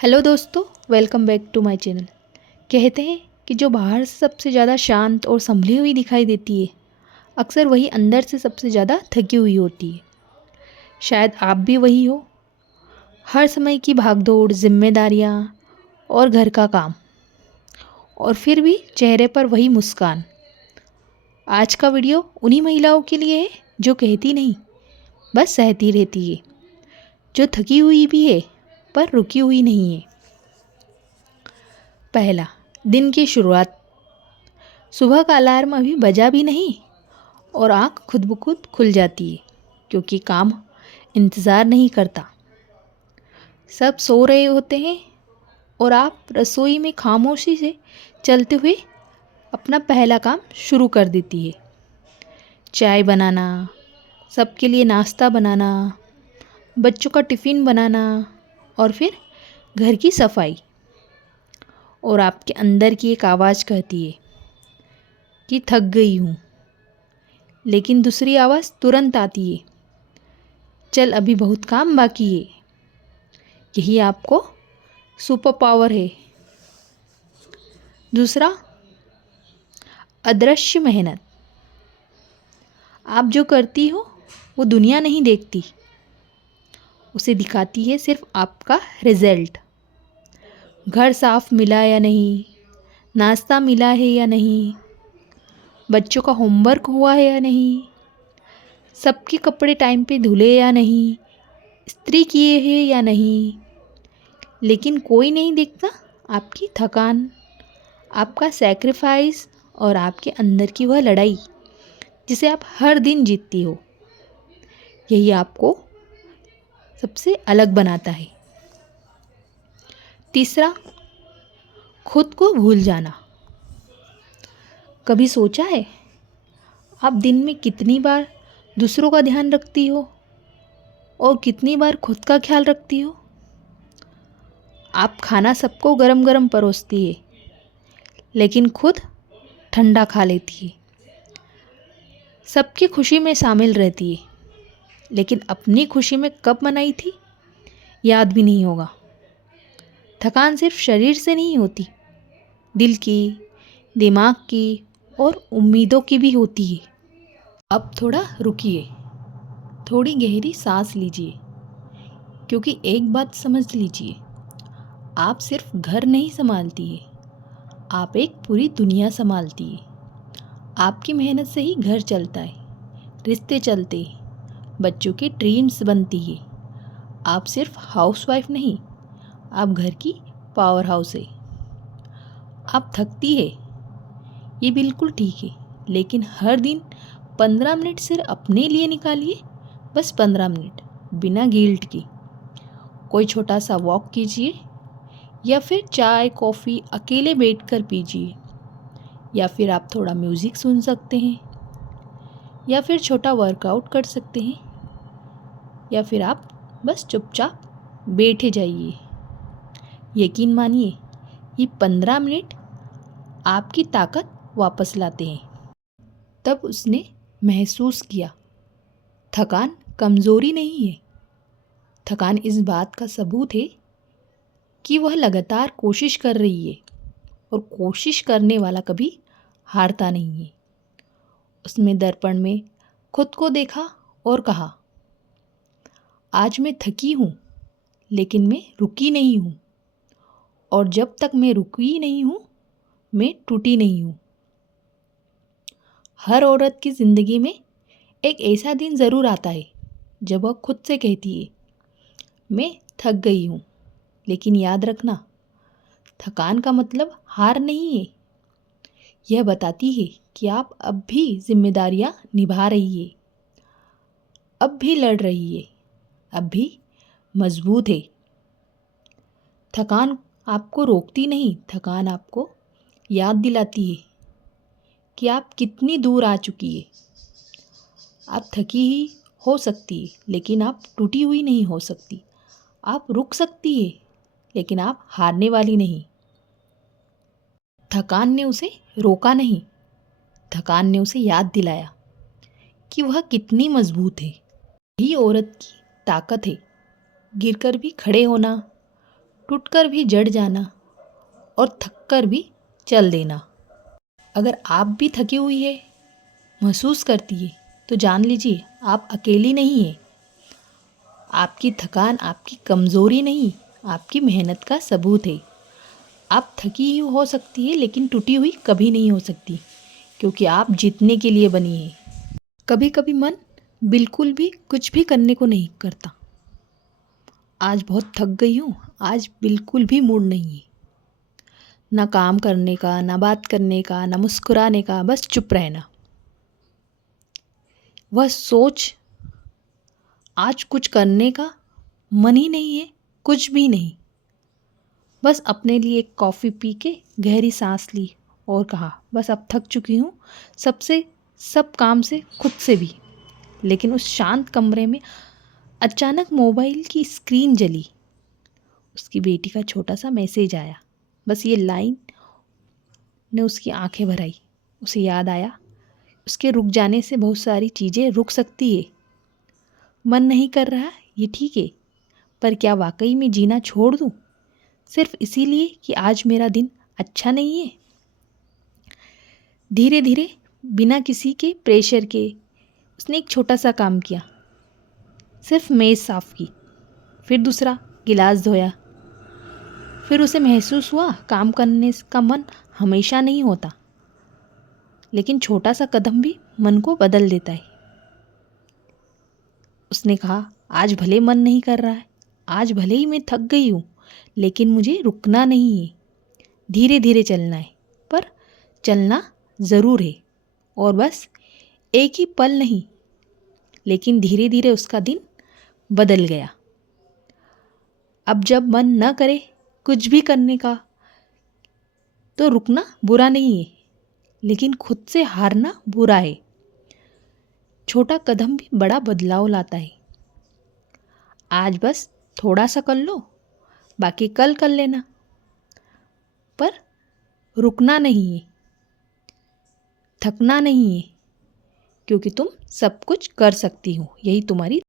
Hello दोस्तों, welcome back to my channel. कहते हैं कि जो बाहर से सबसे ज़्यादा शांत और संभली हुई दिखाई देती है, अक्सर वही अंदर से सबसे ज़्यादा थकी हुई होती है। शायद आप भी वही हो। हर समय की भागदौड़, जिम्मेदारियाँ और घर का काम, और फिर भी चेहरे पर वही मुस्कान। आज का वीडियो उन्हीं महिलाओं के लिए है जो कहती नहीं, बस सहती रहती है, जो थकी हुई भी है पर रुकी हुई नहीं है। पहला, दिन की शुरुआत। सुबह का अलार्म अभी बजा भी नहीं और आँख खुद ब खुद खुल जाती है, क्योंकि काम इंतज़ार नहीं करता। सब सो रहे होते हैं और आप रसोई में खामोशी से चलते हुए अपना पहला काम शुरू कर देती है। चाय बनाना, सबके लिए नाश्ता बनाना, बच्चों का टिफ़िन बनाना और फिर घर की सफाई। और आपके अंदर की एक आवाज़ कहती है कि थक गई हूँ, लेकिन दूसरी आवाज़ तुरंत आती है, चल अभी बहुत काम बाकी है। यही आपको सुपर पावर है। दूसरा, अदृश्य मेहनत। आप जो करती हो वो दुनिया नहीं देखती, उसे दिखाती है सिर्फ आपका रिजल्ट। घर साफ मिला या नहीं, नाश्ता मिला है या नहीं, बच्चों का होमवर्क हुआ है या नहीं, सबके कपड़े टाइम पे धुले या नहीं, इस्त्री किए हैं या नहीं। लेकिन कोई नहीं देखता आपकी थकान, आपका सैक्रिफाइस और आपके अंदर की वह लड़ाई जिसे आप हर दिन जीतती हो। यही आपको सबसे अलग बनाता है। तीसरा, खुद को भूल जाना। कभी सोचा है आप दिन में कितनी बार दूसरों का ध्यान रखती हो और कितनी बार खुद का ख्याल रखती हो? आप खाना सबको गरम गरम परोसती है, लेकिन खुद ठंडा खा लेती है। सबकी खुशी में शामिल रहती है, लेकिन अपनी खुशी में कब मनाई थी याद भी नहीं होगा। थकान सिर्फ शरीर से नहीं होती, दिल की, दिमाग की और उम्मीदों की भी होती है। अब थोड़ा रुकिए, थोड़ी गहरी सांस लीजिए, क्योंकि एक बात समझ लीजिए, आप सिर्फ घर नहीं संभालती है, आप एक पूरी दुनिया संभालती है। आपकी मेहनत से ही घर चलता है, रिश्ते चलते हैं, बच्चों के ड्रीम्स बनती है। आप सिर्फ हाउसवाइफ नहीं, आप घर की पावर हाउस है। आप थकती है, ये बिल्कुल ठीक है, लेकिन हर दिन 15 मिनट सिर्फ अपने लिए निकालिए, बस 15 मिनट, बिना गिल्ट की। कोई छोटा सा वॉक कीजिए, या फिर चाय कॉफ़ी अकेले बैठकर पीजिए, या फिर आप थोड़ा म्यूज़िक सुन सकते हैं, या फिर छोटा वर्कआउट कर सकते हैं, या फिर आप बस चुपचाप बैठे जाइए। यकीन मानिए, ये 15 मिनट आपकी ताकत वापस लाते हैं। तब उसने महसूस किया, थकान कमज़ोरी नहीं है, थकान इस बात का सबूत है कि वह लगातार कोशिश कर रही है, और कोशिश करने वाला कभी हारता नहीं है। उसने दर्पण में खुद को देखा और कहा, आज मैं थकी हूँ, लेकिन मैं रुकी नहीं हूँ, और जब तक मैं रुकी नहीं हूँ, मैं टूटी नहीं हूँ। हर औरत की ज़िंदगी में एक ऐसा दिन ज़रूर आता है जब वह खुद से कहती है, मैं थक गई हूँ। लेकिन याद रखना, थकान का मतलब हार नहीं है। यह बताती है कि आप अब भी जिम्मेदारियाँ निभा रही है, अब भी लड़ रही है, अब भी मजबूत है। थकान आपको रोकती नहीं, थकान आपको याद दिलाती है कि आप कितनी दूर आ चुकी है। आप थकी ही हो सकती है, लेकिन आप टूटी हुई नहीं हो सकती। आप रुक सकती है, लेकिन आप हारने वाली नहीं। थकान ने उसे रोका नहीं, थकान ने उसे याद दिलाया कि वह कितनी मजबूत है। यही औरत की ताकत है, गिरकर भी खड़े होना, टूटकर भी जड़ जाना और थककर भी चल देना। अगर आप भी थकी हुई है, महसूस करती है, तो जान लीजिए आप अकेली नहीं है। आपकी थकान आपकी कमज़ोरी नहीं, आपकी मेहनत का सबूत है। आप थकी ही हो सकती है लेकिन टूटी हुई कभी नहीं हो सकती, क्योंकि आप जीतने के लिए बनी है। कभी कभी मन बिल्कुल भी कुछ भी करने को नहीं करता। आज बहुत थक गई हूँ, आज बिल्कुल भी मूड नहीं है। ना काम करने का, ना बात करने का, ना मुस्कुराने का, बस चुप रहना। वह सोच आज कुछ करने का मन ही नहीं है, कुछ भी नहीं। बस अपने लिए एक कॉफ़ी पी के गहरी सांस ली और कहा बस अब थक चुकी हूँ, सबसे, सब काम से, खुद से भी। लेकिन उस शांत कमरे में अचानक मोबाइल की स्क्रीन जली। उसकी बेटी का छोटा सा मैसेज आया। बस ये लाइन ने उसकी आंखें भराई। उसे याद आया उसके रुक जाने से बहुत सारी चीज़ें रुक सकती है। मन नहीं कर रहा ये ठीक है, पर क्या वाकई में जीना छोड़ दूँ सिर्फ इसीलिए कि आज मेरा दिन अच्छा नहीं है? धीरे धीरे बिना किसी के प्रेशर के उसने एक छोटा सा काम किया। सिर्फ मेज़ साफ़ की, फिर दूसरा गिलास धोया। फिर उसे महसूस हुआ काम करने का मन हमेशा नहीं होता, लेकिन छोटा सा कदम भी मन को बदल देता है। उसने कहा आज भले मन नहीं कर रहा है, आज भले ही मैं थक गई हूँ, लेकिन मुझे रुकना नहीं है। धीरे धीरे चलना है, पर चलना ज़रूर है। और बस एक ही पल नहीं, लेकिन धीरे धीरे उसका दिन बदल गया। अब जब मन न करे कुछ भी करने का, तो रुकना बुरा नहीं है, लेकिन खुद से हारना बुरा है। छोटा कदम भी बड़ा बदलाव लाता है। आज बस थोड़ा सा कर लो, बाकी कल कर लेना, पर रुकना नहीं है, थकना नहीं है, क्योंकि तुम सब कुछ कर सकती हो। यही तुम्हारी